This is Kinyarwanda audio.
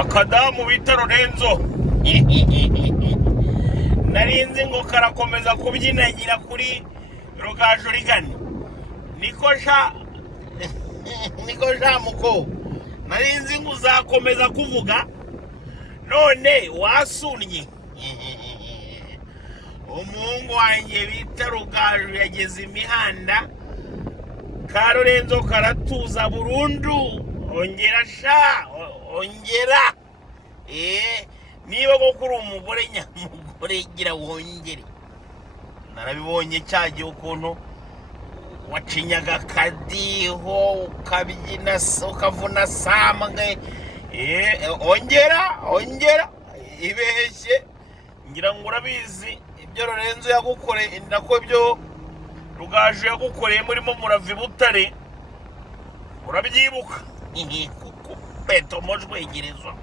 akadamu bita Lorenzo narinzi ngo karakomeza kubyinagira kuri Rugaju rigani niko sha muko narinzi ngo uzakomeza kuvuga none wasunnye umuhungu wanjye bita Rugaju yageze imihanda ka Lorenzo karatuza burundu ongera niba koko uri umugore nyamugore gira wongere narabibonye cyagiye ukuntu wacinyaga akadiho ukabyina ukavuna samwe ongera ibeshye ngira ngo urabizi ibyo Lorenzo yagukoreye nako byo Rugaju yagukoreye murimo murava Butare urabyibuka kuko beto mojwegerezwa